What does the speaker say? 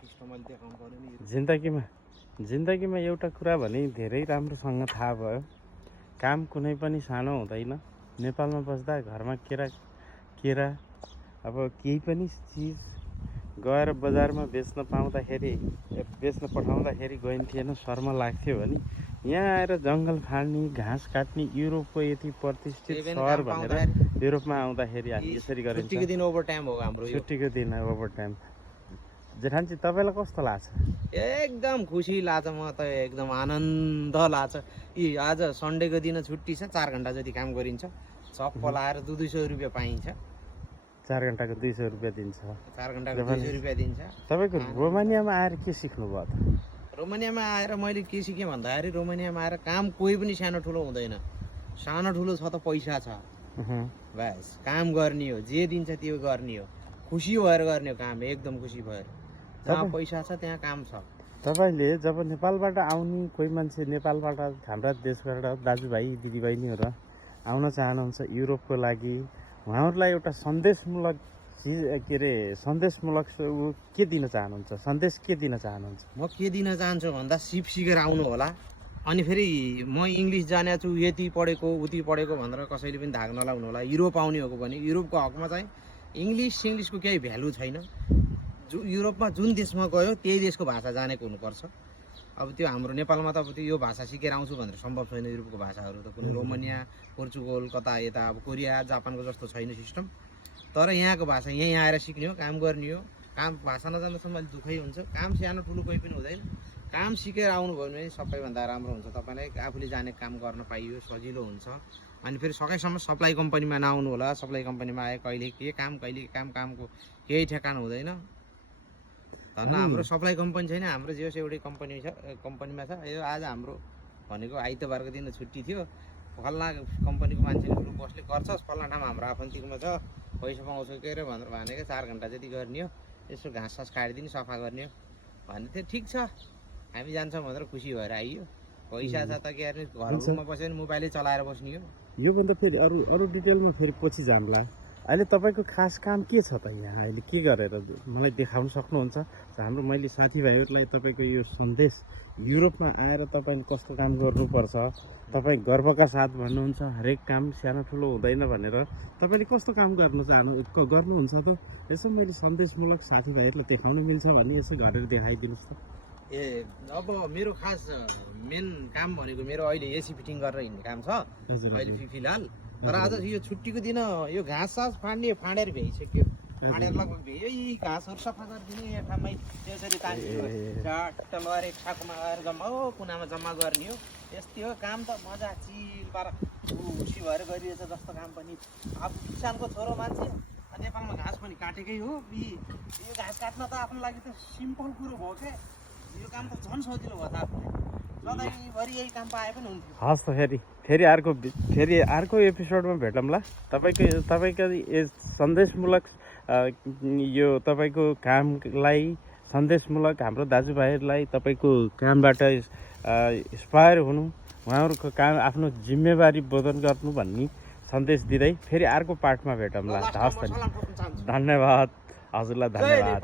System मैले देखाउनु पर्यो नि। जिन्दगीमा एउटा कुरा भने धेरै राम्रोसँग थाहा भयो, काम कुनै पनि सानो हुँदैन। नेपालमा बस्दा घरमा केरा अब केही पनि चिज गएर बजारमा बेच्न पठाउँदाखेरि गइन्थेन, शर्म लाग्थ्यो भने यहाँ आएर जङ्गल फाड्ने, घाँस काट्ने, युरोपको यति प्रतिष्ठित सहर भनेर युरोपमा आउँदाखेरि हामी यसरी गरिन्छ। छुट्टीको दिन ओभरटाइम हो हाम्रो यो। छुट्टीको दिन ओभरटाइम। जेठानजी तपाईँलाई कस्तो लाग्छ? एकदम खुसी लाग्छ, म त एकदम आनन्द लाग्छ। आज सन्डेको दिन छुट्टी छ, 4 घन्टा जति काम गरिन्छ, चप्पल आएर 200 रुपियाँ पाइन्छ। 4 घन्टाको 200 रुपियाँ दिन्छ। 4 घन्टाको 200 रुपियाँ दिन्छ। तपाईँको रोमानियामा आएर के सिक्नुभयो त? रोमानियामा आएर मैले के सिकेँ भन्दाखेरि रोमानियामा आएर काम कोही पनि सानो ठुलो हुँदैन। सानो ठुलो छ त पैसा छ, बस काम गर्ने हो, जे दिन्छ त्यो गर्ने हो, खुसी भएर गर्ने हो काम, एकदम खुसी भएर। जहाँ पैसा छ त्यहाँ काम छ। तपाईँले जब नेपालबाट आउने कोही मान्छे, नेपालबाट हाम्रा देशबाट दाजुभाइ दिदीबहिनीहरू आउन चाहनुहुन्छ युरोपको लागि, उहाँहरूलाई एउटा सन्देशमूलक चिज सन्देशमूलक के दिन चाहनुहुन्छ? सन्देश के दिन चाहनुहुन्छ? म के दिन चाहन्छु भन्दा सिप सिकेर आउनु होला। अनि फेरि म इङ्ग्लिस जाने छु, यति पढेको उति पढेको भनेर कसैले पनि धाग नलाउनु होला। युरोप आउने हो भने युरोपको हकमा चाहिँ इङ्ग्लिसको केही भ्यालु छैन। युरोपमा जुन देशमा गयो त्यही देशको भाषा जानेको हुनुपर्छ। अब त्यो हाम्रो नेपालमा त अब त्यो यो भाषा सिकेर आउँछु भनेर सम्भव छैन। युरोपको भाषाहरू त कुनै रोमानिया, पोर्चुगल, कता यता अब कोरिया, जापानको जस्तो छैन सिस्टम। तर यहाँको भाषा यहीँ आएर सिक्ने हो, काम गर्ने हो। काम भाषा नजान्दासम्म अलिक दुःखै हुन्छ। काम सानो ठुलो कोही पनि हुँदैन। काम सिकेर आउनुभयो भने सबैभन्दा राम्रो हुन्छ। तपाईँलाई आफूले जाने काम गर्न पाइयो, सजिलो हुन्छ। अनि फेरि सकेसम्म सप्लाई कम्पनीमा नआउनु होला। सप्लाई कम्पनीमा आए कहिले के काम, कहिले कामको केही ठेकान हुँदैन। धन्न हाम्रो सप्लाई कम्पनी छैन, हाम्रो जे होस् एउटै कम्पनीमा छ। यो आज हाम्रो भनेको आइतबारको दिन छुट्टी थियो, फल्ना कम्पनीको मान्छेले ठुलो पोस्टले गर्छस्, फल्ना ठाउँ हाम्रो आफन्तीकोमा छ, पैसा पाउँछ के अरे भनेर भनेको 4 घन्टा जति गर्ने हो, यसो घाँस सास काटिदिने, सफा गर्ने हो भन्ने थियो। ठिक छ, हामी जान्छौँ भनेर खुसी भएर आइयो। पैसा छ त के गर्ने, घरमा बस्यो भने मोबाइलै चलाएर बस्ने हो। योभन्दा फेरि अरू डिटेलमा फेरि पछि जान्ला। अहिले तपाईँको खास काम के छ त यहाँ? अहिले के गरेर मलाई देखाउन सक्नुहुन्छ? हाम्रो मैले साथीभाइहरूलाई तपाईँको यो सन्देश, युरोपमा आएर तपाईँले कस्तो काम गर्नुपर्छ, तपाईँ गर्वका साथ भन्नुहुन्छ हरेक काम सानो ठुलो हुँदैन भनेर, तपाईँले कस्तो काम गर्नुहुन्छ त? यसो मैले सन्देशमूलक साथीभाइहरूलाई देखाउन मिल्छ भने यसो गरेर देखाइदिनुहोस् त। अब मेरो खास मेन काम भनेको मेरो अहिले एसी फिटिङ गरेर हिँड्ने काम छ अहिले फिलहाल। तर आज यो छुट्टीको दिन यो घाँस सास फाँडेर भ्याइसक्यो। फाँडेर लगभग यही घाँसहरू सफा गरिदिने, एक ठाउँमै त्यसरी तानिदिनु, झट्ट लगेर एक ठाउँमा गएर जम्मा हो कुनामा जम्मा गर्ने हो। यस्तै हो काम त, मजा चिल पार खुसी भएर गरिरहेछ जस्तो काम पनि। अब किसानको छोरो मान्छे, नेपालमा घाँस पनि काटेकै हो। यो घाँस काट्न त आफ्नो लागि त सिम्पल कुरो भयो क्या। यो काम त झन् सजिलो भयो त आफूले सधैँभरि यही काम पाए पनि हुन्थ्यो। हस् त फेरि अर्को एपिसोडमा भेटौँला। तपाईँको सन्देशमूलक यो तपाईँको कामलाई सन्देशमूलक हाम्रो दाजुभाइहरूलाई तपाईँको कामबाट इन्स्पायर हुनु, उहाँहरूको काम आफ्नो जिम्मेवारी बोधन गर्नु भन्ने सन्देश दिँदै फेरि अर्को पार्टमा भेटौँला। हस् त, धन्यवाद हजुरलाई, धन्यवाद।